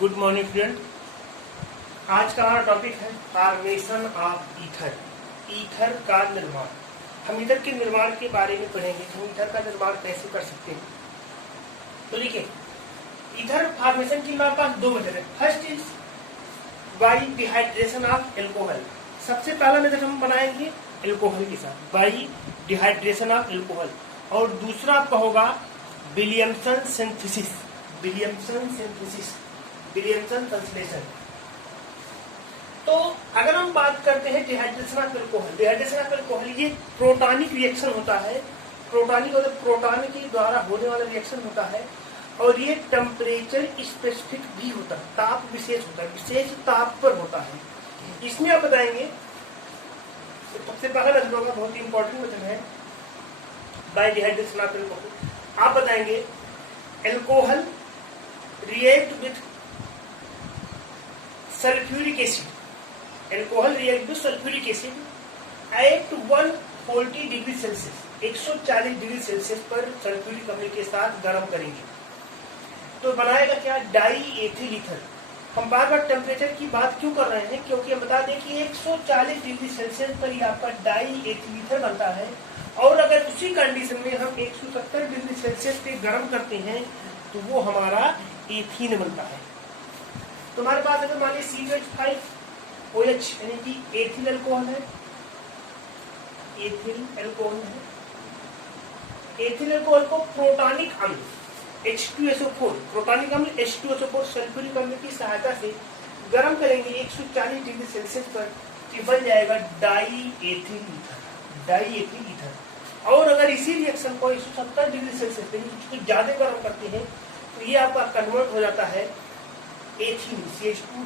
Good morning student. आज का हमारा टॉपिक है फॉर्मेशन ऑफ ईथर। ईथर का निर्माण। हम ईथर के निर्माण के बारे में पढ़ेंगे कि हम ईथर का निर्माण कैसे कर सकते हैं। तो देखिए, ईथर फॉर्मेशन की हमारे पास दो मेथड है। First is by dehydration of alcohol. सबसे पहला मेथड हम बनाएंगे एल्कोहल के साथ, बाई डिहाइड्रेशन ऑफ एल्कोहल। और दूसरा आपका होगा विलियमसन सिंथेसिस, विलियमसन संश्लेषण। तो अगर हम बात करते हैं dehydration of alcohol, dehydration of alcohol ये प्रोटॉनिक रिएक्शन होता है। प्रोटॉनिक मतलब प्रोटॉन के द्वारा होने वाला रिएक्शन होता है और ये टेम्परेचर स्पेसिफिक भी होता है, ताप विशेष होता है, विशेष ताप पर होता है। इसमें आप बताएंगे सबसे पहला मेथड होगा, बहुत ही इंपॉर्टेंट मेथड है बाय डिहाइड्रेशन ऑफ एल्कोहल। आप बताएंगे alcohol react with sulfuric acid, alcohol react with sulfuric acid at 140 degree Celsius, 140 degree Celsius पर सल्फ्यूरिक अम्ल के साथ गर्म करेंगे तो बनाएगा क्या, डाई एथिल ईथर। हम बार बार टेम्परेचर की बात क्यों कर रहे हैं, क्योंकि हम बता दें कि 140 डिग्री सेल्सियस पर ही आपका डाई एथिल ईथर बनता है। और अगर उसी कंडीशन में हम 170 डिग्री सेल्सियस पे गर्म करते हैं तो वो हमारा एथीन बनता है। तो हमारे पास अगर मान लीजिए CH5OH यानी कि एथिल अल्कोहल है, एथिल अल्कोहल है। एथिल अल्कोहल को प्रोटॉनिक अम्ल H2SO4, प्रोटॉनिक अम्ल H2SO4 सल्फ्यूरिक अम्ल की सहायता से गर्म करेंगे 140 डिग्री सेल्सियस पर, कि बन जाएगा die ethyl ether, die ethyl ether. और अगर इसी रिएक्शन को 170 डिग्री सेल्सियस पे ज्यादा गर्म करते हैं तो ये आपका कन्वर्ट हो जाता है एथीन, CH2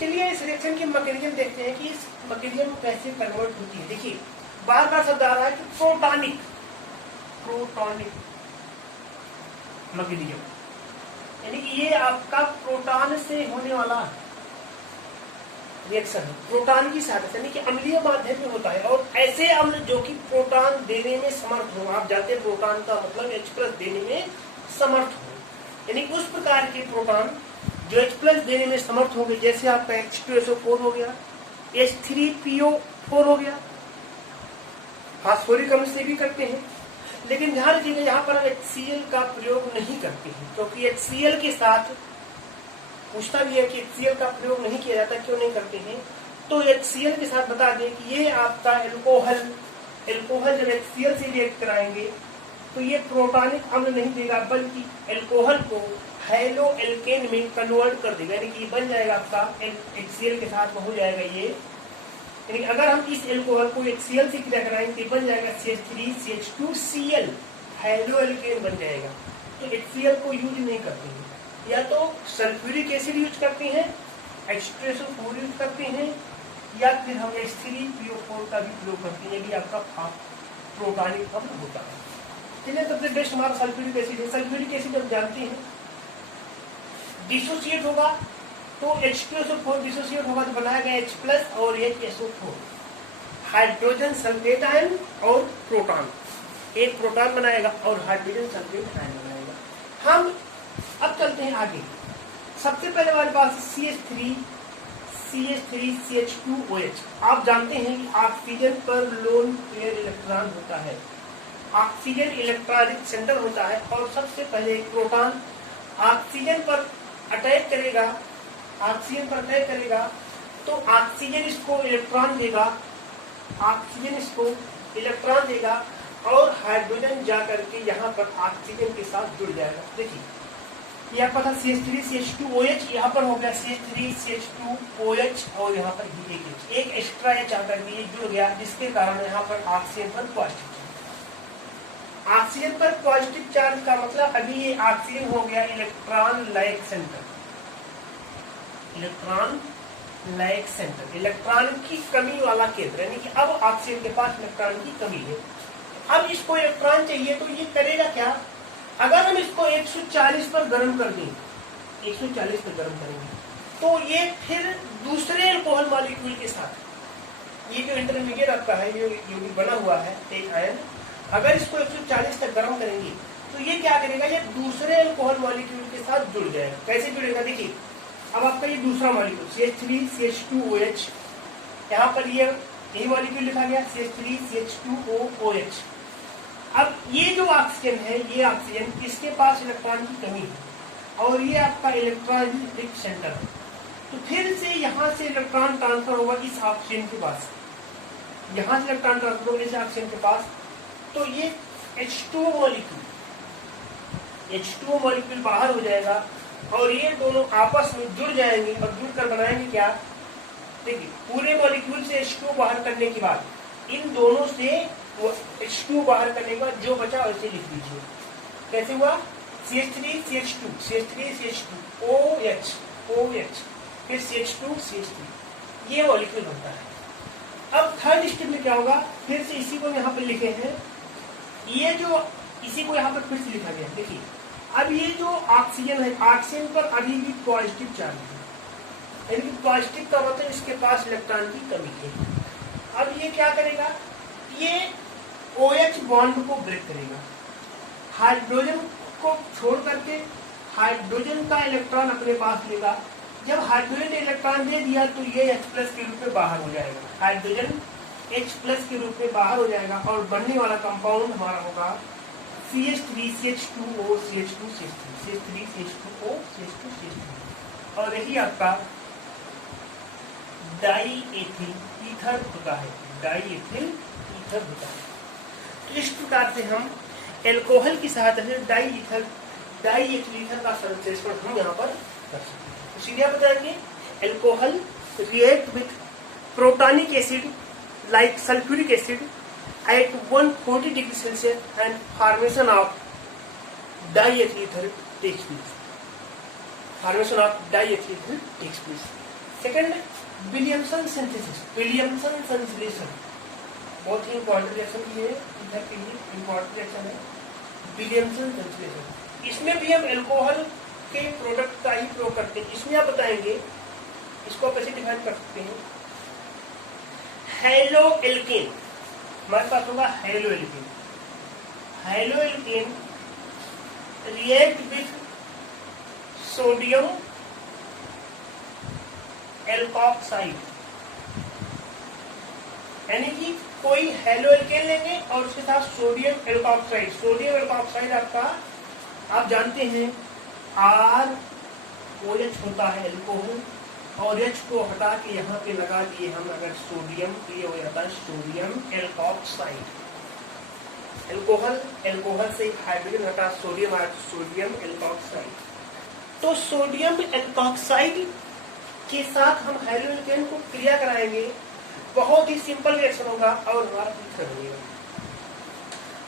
चलिए इस रिएक्शन की मैकेनिज्म देखते हैं कि इस मैकेनिज्म कैसे कन्वर्ट होती है। देखिए बार बार शब्द आ रहा है कि प्रोटॉनिक मैकेनिज्म, यानी कि ये आपका प्रोटॉन से होने वाला रिएक्शन है, प्रोटॉन की सहायता से, यानी कि अम्लीय माध्यम में होता है। और ऐसे अम्ल जो कि प्रोटॉन देने में समर्थ हो, आप जानते हैं प्रोटॉन का मतलब H+ देने में समर्थ हो, यानी उस प्रकार के प्रोटॉन जो H+ देने में समर्थ होंगे, जैसे आपका H2SO4 हो गया, H3PO4 हो गया। फास्फोरिक अम्ल से भी करते हैं, लेकिन ध्यान रखिएगा यहाँ पर हम HCl का प्रयोग नहीं करते हैं, क्योंकि HCl के साथ पूछता भी है कि HCl का प्रयोग नहीं किया जाता, क्यों नहीं करते हैं। तो HCl के साथ बता दें कि ये आपका एल्कोहल जब HCl से रिएक्ट कराएंगे तो ये प्रोटॉनिक अम्ल नहीं देगा, बल्कि एल्कोहल को हैलो एल्केन में कन्वर्ट कर देगा, यानी कि बन जाएगा आपका HCl के साथ हो जाएगा ये। यानी अगर हम इस एल्कोहल को HCl से क्रिया कराएंगे तो बन जाएगा CH3CH2Cl, हैलो एल्केन बन जाएगा। तो HCl को यूज नहीं करते हैं, या तो सल्फ्यूरिक एसिड यूज करते हैं, H2SO4 यूज करते हैं, या फिर हम H3PO4 का भी प्रयोग करते हैं, ये भी आपका प्रोटॉनिक अम्ल होता है। चलिए सबसे बेस्ट हमारा सल्फ्यूरिक एसिड है। सल्फ्यूरिक एसिड हम जानते हैं डिसोसिएट होगा तो H2SO4 डिसोसिएट होगा तो बनाया गया H+ और HSO4, हाइड्रोजन सल्फेट आयन और प्रोटॉन, एक प्रोटॉन बनाएगा और हाइड्रोजन सल्फेट आयन बनाएगा। हम अब चलते हैं आगे। सबसे पहले हमारे पास CH3CH2OH। आप जानते हैं कि ऑक्सीजन पर लोन पेयर इलेक्ट्रॉन होता है, ऑक्सीजन इलेक्ट्रॉनिक सेंटर होता है, और सबसे पहले एक प्रोटॉन ऑक्सीजन पर अटैक करेगा, तो ऑक्सीजन इसको इलेक्ट्रॉन देगा, और हाइड्रोजन जाकर के यहाँ पर ऑक्सीजन के साथ जुड़ जाएगा। देखिए यहाँ पर था CH3CH2OH, यहाँ पर हो गया CH3CH2OH, और यहाँ पर एक एक्स्ट्रा H आकर के ये जुड़ गया, जिसके कारण यहाँ पर ऑक्सीजन पर पॉजिटिव। ऑक्सीजन पर पॉजिटिव चार्ज का मतलब अभी ये ऑक्सीजन हो गया इलेक्ट्रॉन लाइक सेंटर, इलेक्ट्रॉन की कमी वाला केंद्र, यानी कि अब ऑक्सीजन के पास इलेक्ट्रॉन की कमी है। अब इसको इलेक्ट्रॉन चाहिए तो ये करेगा क्या, अगर हम इसको 140 पर गर्म कर दें, 140 पर गर्म करेंगे तो ये फिर दूसरे अल्कोहल मॉलिक्यूल के साथ, ये जो इंटरमीडिएट आपका है, ये बना हुआ है एक आयन, अगर इसको 140 तक गर्म करेंगे तो ये क्या करेगा, ये दूसरे अल्कोहल मॉलिक्यूल के साथ जुड़ जाएगा। कैसे जुड़ेगा, देखिए अब आपका ये दूसरा मॉलिक्यूल CH3CH2OH, यहाँ पर ये यही मॉलिक्यूल लिखा गया CH3CH2OH। अब ये जो ऑक्सीजन है, ये ऑक्सीजन, इसके पास इलेक्ट्रॉन की कमी है और ये आपका इलेक्ट्रॉन रिच सेंटर है। तो फिर से यहाँ से इलेक्ट्रॉन ट्रांसफर होगा इस ऑक्सीजन के पास, यहाँ से इलेक्ट्रॉन ट्रांसफर होगा इस ऑक्सीजन के पास। तो ये H2O मॉलिक्यूल बाहर हो जाएगा और ये दोनों आपस में जुड़ जाएंगे और जुड़कर बनाएंगे क्या, देखिए पूरे मॉलिक्यूल से H2O बाहर करने के बाद इन दोनों से H2O बाहर करने के बाद जो बचा वैसे लिख दीजिए। कैसे हुआ, CH3CH2 OH फिर CH2CH3, ये मॉलिक्यूल बनता है। अब थर्ड स्टेप में क्या होगा, फिर से इसी को यहाँ पर लिखे हैं, ये जो इसी को यहाँ पर फिर से लिखा गया। देखिए अब ये जो ऑक्सीजन है, ऑक्सीजन पर अभी भी पॉजिटिव चार्ज है, यानी कि पॉजिटिव का मतलब इसके पास इलेक्ट्रॉन की कमी है। अब ये क्या करेगा, ये OH बॉन्ड को ब्रेक करेगा, हाइड्रोजन को छोड़ करके हाइड्रोजन का इलेक्ट्रॉन अपने पास लेगा। जब हाइड्रोजन ने इलेक्ट्रॉन दे दिया तो ये H+ के रूप में बाहर हो जाएगा, हाइड्रोजन H+ के रूप में बाहर हो जाएगा और बनने वाला कंपाउंड हमारा होगा CH3CH2O CH3CH2O CH2CH3 और यही आपका डाई एथिल ईथर होता है, डाई एथिल ईथर होता है। तो इस प्रकार से हम एल्कोहल की सहायता से डाई एथिल ईथर का संश्लेषण हम यहाँ पर कर सकते हैं। तो सीधे बताएंगे, alcohol react with protonic acid like sulfuric acid at 140 degrees Celsius and formation of diethyl ether takes place. Second, Williamson synthesis, Williamson संश्लेषण बहुत ही इंपॉर्टेंट रिएक्शन की है, इधर के लिए इंपॉर्टेंट रिएक्शन है विलियमसन संश्लेषण। इसमें भी हम एल्कोहल के प्रोडक्ट का ही प्रयोग करते हैं। इसमें आप बताएंगे इसको कैसे डिफाइन कर सकते हैं, हेलो एल्केन, हमारे पास होगा halo alkane react with sodium alkoxide, यानी कि कोई हेलो एल्केन लेंगे और उसके साथ सोडियम एल्कोक्साइड आपका आप जानते हैं ROH होता है एल्कोहल, और H को हटा के यहाँ पे लगा दिए हम अगर सोडियम, तो ये हो जाता है सोडियम एल्कोक्साइड। एल्कोहल से हाइड्रोजन हटा सोडियम आया सोडियम एल्कोक्साइड। तो सोडियम एल्कोक्साइड के साथ हम हेलो एल्केन को क्रिया कराएंगे, बहुत ही सिंपल रिएक्शन होगा और हमारा फिक्स होगा।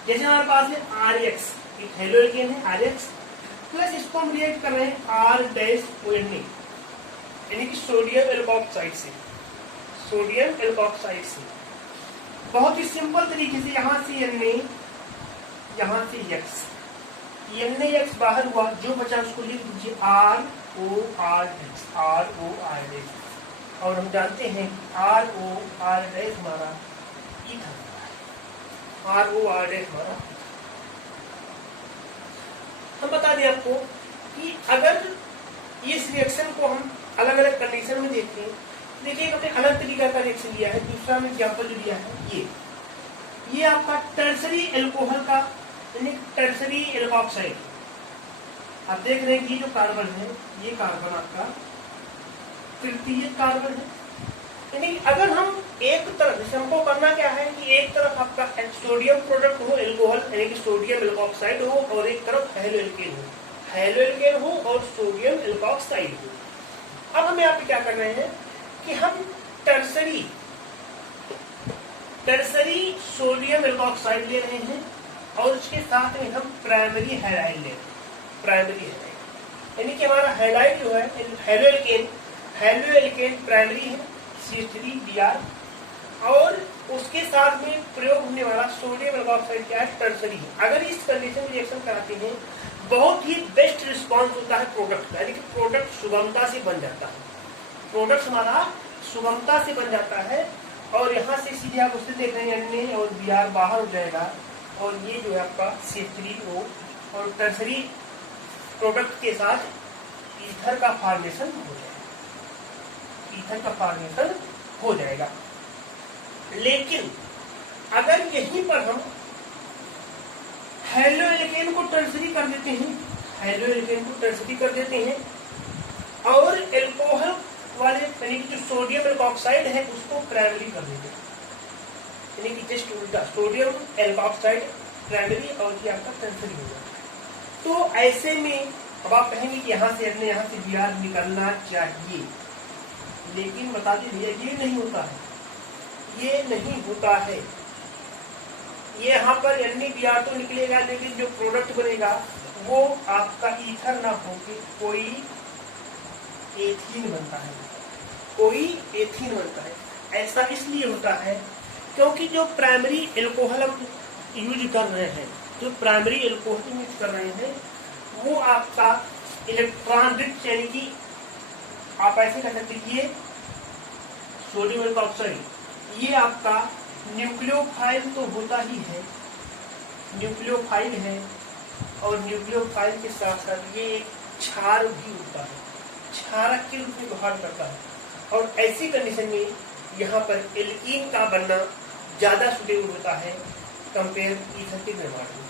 जैसे हमारे पास है RX, एक हेलो एल्केन है RX, प्लस इसको हम रिएक्ट कर रहे हैं R-ONA, यानी कि सोडियम एल्कोक्साइड से, बहुत ही सिंपल तरीके से यहाँ से Na, यहाँ से X बाहर हुआ, जो बचा उसको लिख दीजिए RORH, और हम जानते हैं RORH हमारा ईथर, RORH हमारा। हम बता दें आपको कि अगर इस रिएक्शन को हम अलग अलग कंडीशन में देखते हैं, देखिए हमने अलग तरीका का रिएक्शन लिया है। दूसरा में एग्जाम्पल जो लिया है ये आपका टर्सरी एल्कोहल का, यानी टर्सरी एल्कोक्साइड। आप देख रहे हैं कि जो कार्बन है, ये कार्बन आपका तृतीय कार्बन है, यानी अगर हम एक तरफ, जैसे हमको करना क्या है कि एक तरफ आपका सोडियम प्रोडक्ट हो एल्कोहल, यानी कि सोडियम एल्कोक्साइड हो, और एक तरफ हेलो एल्केन हो और सोडियम एल्कोक्साइड हो। अब हम यहाँ पे क्या कर रहे हैं कि हम टर्सरी सोडियम एल्कोक्साइड ले रहे हैं और उसके साथ में हम प्राइमरी हैलाइड ले रहे हैं, यानी कि हमारा हैलाइड जो है हेलो एल्केन प्राइमरी है CH3Br, और उसके साथ में प्रयोग होने वाला सोडियम एल्कोक्साइड क्या है, टर्सरी है। अगर इस कंडीशन में रिएक्शन कराते हैं, बहुत ही बेस्ट रिस्पांस होता है प्रोडक्ट का, यानी कि प्रोडक्ट सुगमता से बन जाता है, प्रोडक्ट हमारा सुगमता से बन जाता है। और यहाँ से सीधे आप उससे देख रहे हैं Na और Br बाहर हो जाएगा, और ये जो है आपका CH3O और टर्सरी प्रोडक्ट के साथ ईथर का फॉर्मेशन हो जाएगा, ईथर का फॉर्मेशन हो जाएगा। लेकिन अगर यहीं पर हम हेलो एल्केन को टर्सरी कर देते हैं, हेलो एल्केन को टर्सरी कर देते हैं और एल्कोहल वाले यानी कि जो सोडियम एल्कोक्साइड है उसको प्राइमरी कर देते हैं, यानी कि जस्ट उल्टा, सोडियम एल्कोक्साइड प्राइमरी और ये आपका टर्सरी हो जाता है। तो ऐसे में अब आप कहेंगे कि यहाँ से Br निकलना चाहिए, लेकिन बता दीजिए ये नहीं होता है, ये नहीं होता है। ये यहाँ पर NaBr तो निकलेगा, लेकिन जो प्रोडक्ट बनेगा वो आपका ईथर ना होके कोई एथीन बनता है, कोई एथीन बनता है। ऐसा इसलिए होता है क्योंकि जो प्राइमरी एल्कोहल हम यूज कर रहे हैं, जो प्राइमरी एल्कोहल यूज कर रहे हैं वो आपका इलेक्ट्रॉन रिच, यानी कि आप ऐसे कह सकते हैं ये सोडियम एल्कोक्साइड, ये आपका न्यूक्लियोफाइल तो होता ही है, न्यूक्लियोफाइल है और न्यूक्लियोफाइल के साथ साथ ये एक क्षार भी होता है, क्षारक के रूप में व्यवहार करता है। और ऐसी कंडीशन में यहाँ पर एल्कीन का बनना ज्यादा सुटेबल होता है कंपेयर ईथर के निर्माण में।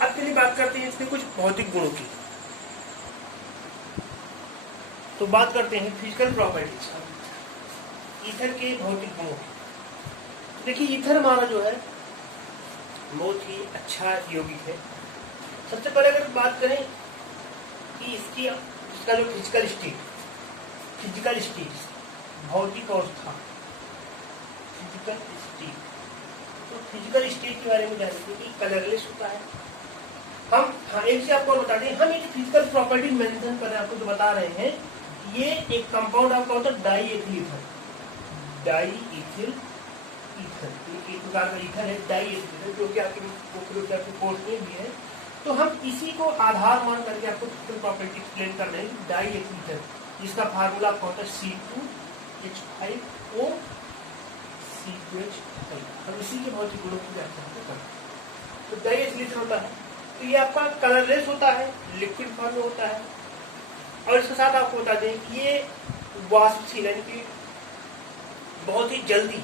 अब चलिए बात करते हैं इसके कुछ भौतिक गुणों की। तो बात करते हैं फिजिकल प्रॉपर्टीज ईथर के भौतिक गुणों की। देखिए ईथर हमारा जो है बहुत ही अच्छा यौगिक है। सबसे पहले अगर बात करें कि इसका जो फिजिकल स्टेट भौतिक अवस्था, फिजिकल स्टेट, तो फिजिकल स्टेट के बारे में जानते हैं कि कलरलेस होता है। हम एक चीज आपको बता दें, हम एक फिजिकल प्रॉपर्टी मेंशन कर रहे हैं, आपको जो बता रहे हैं, ये एक कंपाउंड आपका होता है डाईएथिल ईथर, डाईएथिल ईथर, एक प्रकार का ईथर है डाईएथिल, जो कि आपके कोर्स में भी है। तो हम इसी को आधार मान करके आपको फिजिकल प्रॉपर्टी एक्सप्लेन कर रहे हैं। डाईएथिल ईथर जिसका फार्मूला आपका होता है C2H5O C2H5, हम इसी के भौतिक गुणों की व्याख्या करते हैं। तो डाईएथिल ईथर होता है, तो ये आपका कलरलेस होता है, लिक्विड फॉर्म में होता है। और इसके साथ आपको बता दें कि ये वाष्पशील यानी कि बहुत ही जल्दी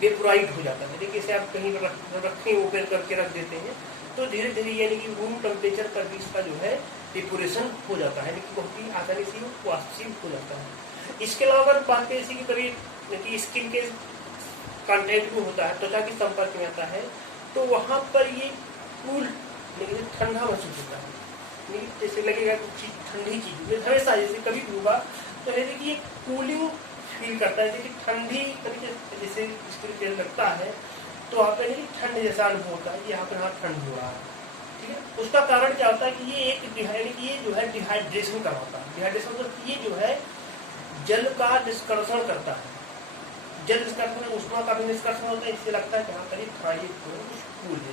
वेपोराइज हो जाता है। देखिए इसे आप कहीं रखें, ओपन करके रख देते हैं तो धीरे धीरे यानी कि रूम टेम्परेचर पर भी इसका जो है वेपोरेशन हो जाता है, लेकिन बहुत ही आसानी से वाष्पशील हो जाता है। इसके अलावा अगर बात करें इसी की करीब स्किन के कॉन्टेक्ट में होता है, त्वचा के संपर्क में आता है, तो वहां पर ये कूल लेकिन ठंडा महसूस होता है, जैसे लगेगा कुछ ठंडी चीज हमेशा, जैसे कभी भी होगा तो है कि ये कूलिंग फील करता है, जैसे ठंडी जैसे स्किन लगता है तो वहाँ पे ठंड जैसा अनुभव होता है कि यहाँ पर हाथ ठंड हो रहा है। ठीक है, उसका कारण क्या होता है कि ये एक ये जो है डिहाइड्रेशन करवाता है। डिहाइड्रेशन मतलब ये जो है जल का निष्कर्षण करता है, जल निष्कर्षण ऊष्मा का भी निष्कर्षण होता है, इससे लगता है कि यहाँ पर कुछ कूल है।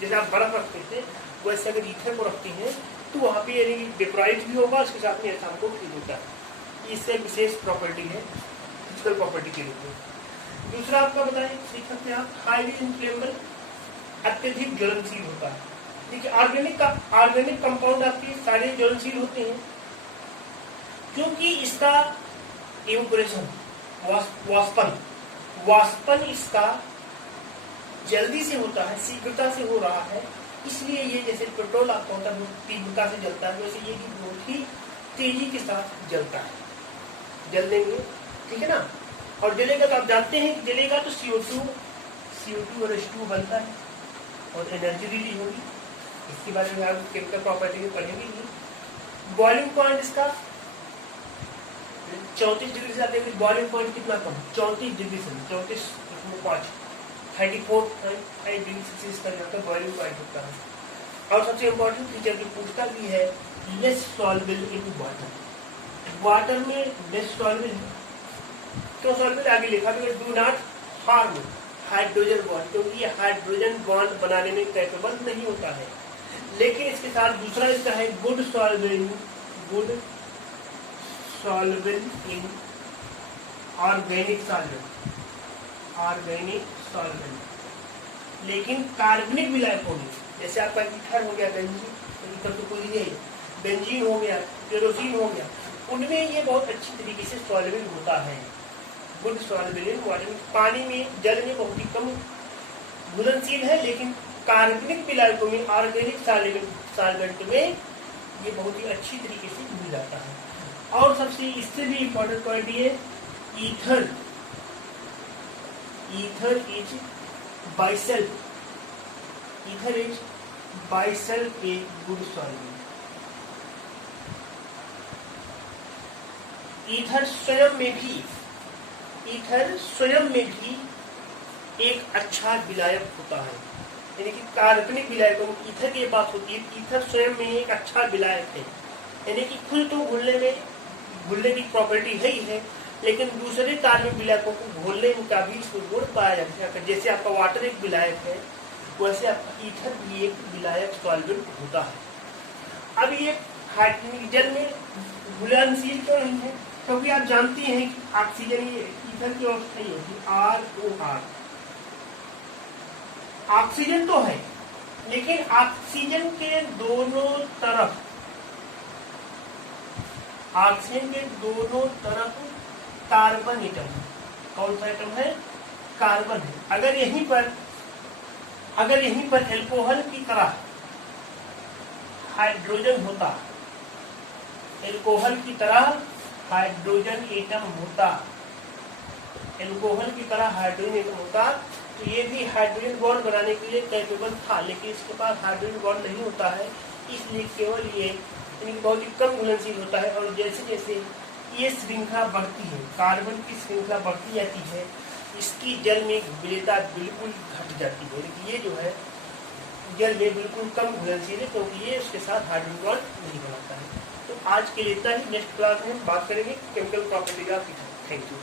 जैसे आप बर्फ रखते थे वैसे अगर ईथर को रखती हैं तो वहाँ पे यानी वेपोराइज भी होगा, उसके साथ में ऐसा हमको फील होता है। इससे विशेष प्रॉपर्टी है फिजिकल प्रॉपर्टी के रूप में। दूसरा आपका बताएं, देख सकते हैं आप, हाईली इन्फ्लेमेबल, अत्यधिक ज्वलनशील होता है। देखिए ऑर्गेनिक कंपाउंड आपके सारे ज्वलनशील होते हैं, क्योंकि इसका इवेपोरेशन वाष्पन इसका जल्दी से होता है, शीघ्रता से हो रहा है, इसलिए ये जैसे पेट्रोल आपका होता है वो तीव्रता से जलता है, वैसे ये भी बहुत ही तेजी के साथ जलता है। जल देंगे, ठीक है ना, और जलेगा तो आप जानते हैं कि जलेगा तो CO2 और H2 बनता है और एनर्जी रिलीज होगी। इसके बारे में आप केमिकल प्रॉपर्टी में पढ़ेंगे नहीं। बॉइलिंग पॉइंट इसका 34 डिग्री से आते हैं। बॉइलिंग पॉइंट कितना कम, 34 डिग्री से 34.5 34.5 डिग्री सेल्सियस का यहाँ पर बॉइलिंग पॉइंट होता है। और सबसे इम्पोर्टेंट फीचर जो पूछता भी है, लेस सॉल्युबल इन वाटर में लेस सॉल्युबल है। क्यों सॉल्युबल आगे लिखा भी, do not harm hydrogen bond, क्योंकि ये हाइड्रोजन बॉन्ड बनाने में कैपेबल नहीं होता है। लेकिन इसके साथ दूसरा इसका है good soluble in organic solvent, लेकिन कार्बनिक विलायक होगी। जैसे आपका ईथर हो गया बेंजीन, ईथर तो कोई नहीं है, बेंजीन हो गया, केरोसिन हो गया, उनमें ये बहुत अच्छी तरीके से सॉल्वेबल होता है, गुड सॉल्वेबल इन वाटर। पानी में, जल में बहुत ही कम घुलनशील है, लेकिन कार्बनिक विलायकों में, ऑर्गेनिक सॉल्वेंट में ये बहुत ही अच्छी तरीके से घुल जाता है। और सबसे इससे भी इम्पोर्टेंट पॉइंट ये, ether is by self, ether is by self a good solvent. Ether स्वयं में भी एक अच्छा विलायक होता है, यानी कि कार्बनिक विलायकों में ईथर की बात होती है। ईथर स्वयं में एक अच्छा विलायक है, यानी कि खुद तो घुलने की प्रॉपर्टी है ही है, लेकिन दूसरे कार्बनिक विलायकों को घोलने का भी इसमें गुण पाया जाता है। जैसे आपका वाटर एक विलायक है, वैसे आपका ईथर भी एक विलायक सॉल्वेंट होता है। अब ये जल में घुलनशील क्यों नहीं है? क्योंकि आप जानते हैं कि ऑक्सीजन, ये ईथर की अवस्था ही होती है ROR। ऑक्सीजन तो है, लेकिन ऑक्सीजन के दोनों तरफ कार्बन एटम, कौन सा एटम है? कार्बन है। अगर यहीं पर एल्कोहल की तरह हाइड्रोजन होता, एल्कोहल की तरह हाइड्रोजन एटम होता, तो ये भी हाइड्रोजन बॉन्ड बनाने के लिए कैपेबल था, लेकिन इसके पास हाइड्रोजन बॉन्ड नहीं होता है, इसलिए केवल ये बहुत ही कम घुलनशील होता है। और जैसे जैसे ये श्रृंखला बढ़ती है, कार्बन की श्रृंखला बढ़ती जाती है, इसकी जल में घुलनशीलता बिल्कुल घट जाती है, लेकिन ये जो है जल में बिल्कुल कम घुलनशील है, क्योंकि ये उसके साथ हाइड्रोजन बॉन्ड नहीं बनाता है। तो आज के लिए इतना ही। नेक्स्ट क्लास में बात करेंगे chemical properties of ether. Thank you.